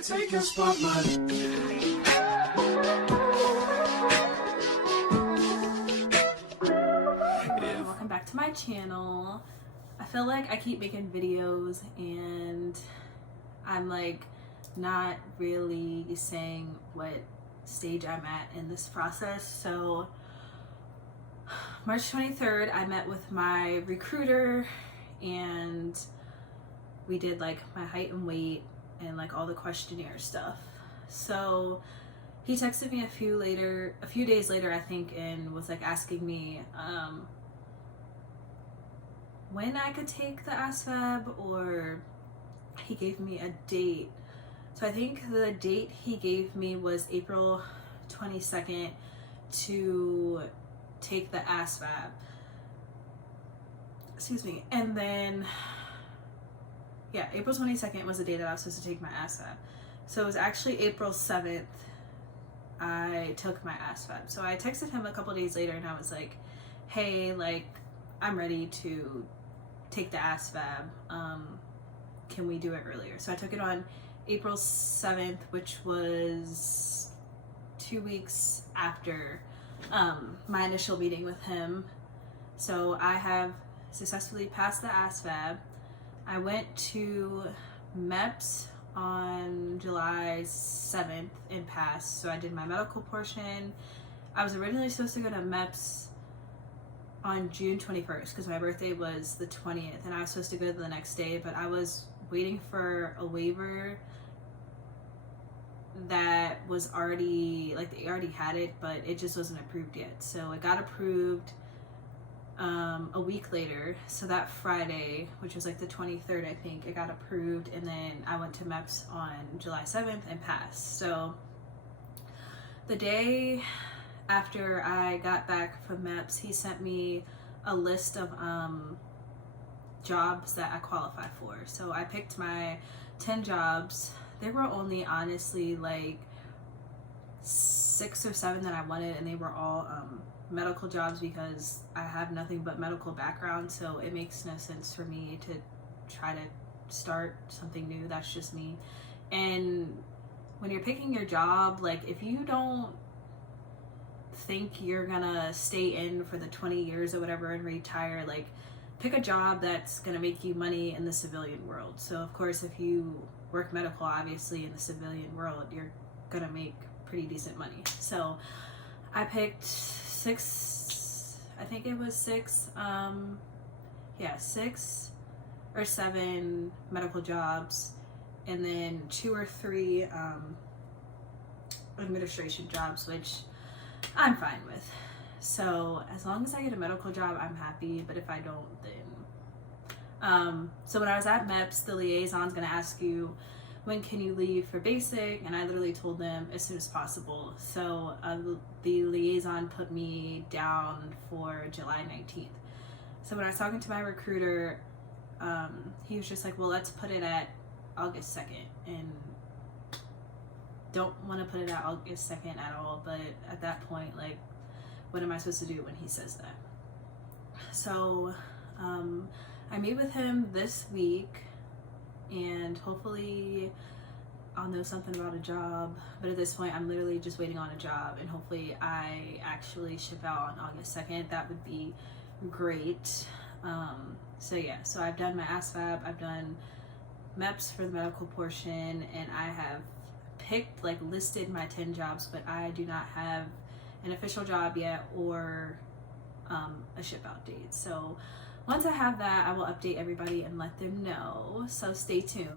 Take your spotlight. Welcome back to my channel. I feel like I keep making videos and I'm like not really saying what stage I'm at in this process. So March 23rd, I met with my recruiter and we did like my height and weight and like all the questionnaire stuff. So he texted me a few days later, I think, and was like asking me when I could take the ASVAB, or he gave me a date. So I think the date he gave me was April 22nd to take the ASVAB. Excuse me. And then, yeah, April 22nd was the day that I was supposed to take my ASVAB. So it was actually April 7th I took my ASVAB. So I texted him a couple days later and I was like, hey, like, I'm ready to take the ASVAB. Can we do it earlier? So I took it on April 7th, which was 2 weeks after my initial meeting with him. So I have successfully passed the ASVAB. I went to MEPS on July 7th and passed. So I did my medical portion. I was originally supposed to go to MEPS on June 21st because my birthday was the 20th and I was supposed to go the next day, but I was waiting for a waiver that was already, like, they already had it, but it just wasn't approved yet. So it got approved a week later. So that Friday, which was like the 23rd, I think, it got approved, and then I went to MEPS on July 7th and passed. So the day after I got back from MEPS, he sent me a list of jobs that I qualify for. So I picked my 10 jobs. There were only honestly like 6 or 7 that I wanted, and they were all medical jobs because I have nothing but medical background, so it makes no sense for me to try to start something new. That's just me. And when you're picking your job, like, if you don't think you're gonna stay in for the 20 years or whatever and retire, like, pick a job that's gonna make you money in the civilian world. So of course, if you work medical, obviously in the civilian world, you're gonna make pretty decent money. So I picked 6, I think it was 6 or 7 medical jobs, and then 2 or 3 administration jobs, which I'm fine with. So as long as I get a medical job, I'm happy, but if I don't, then so when I was at MEPS, the liaison's gonna ask you, when can you leave for basic? And I literally told them as soon as possible. So the liaison put me down for July 19th. So when I was talking to my recruiter, he was just like, well, let's put it at August 2nd. And don't want to put it at August 2nd at all, but at that point, like, what am I supposed to do when he says that? So I meet with him this week, and hopefully I'll know something about a job. But at this point, I'm literally just waiting on a job, and hopefully I actually ship out on August 2nd. That would be great. So yeah, so I've done my ASVAB, I've done MEPS for the medical portion, and I have picked, like, listed my 10 jobs, but I do not have an official job yet or a ship out date. So once I have that, I will update everybody and let them know. So stay tuned.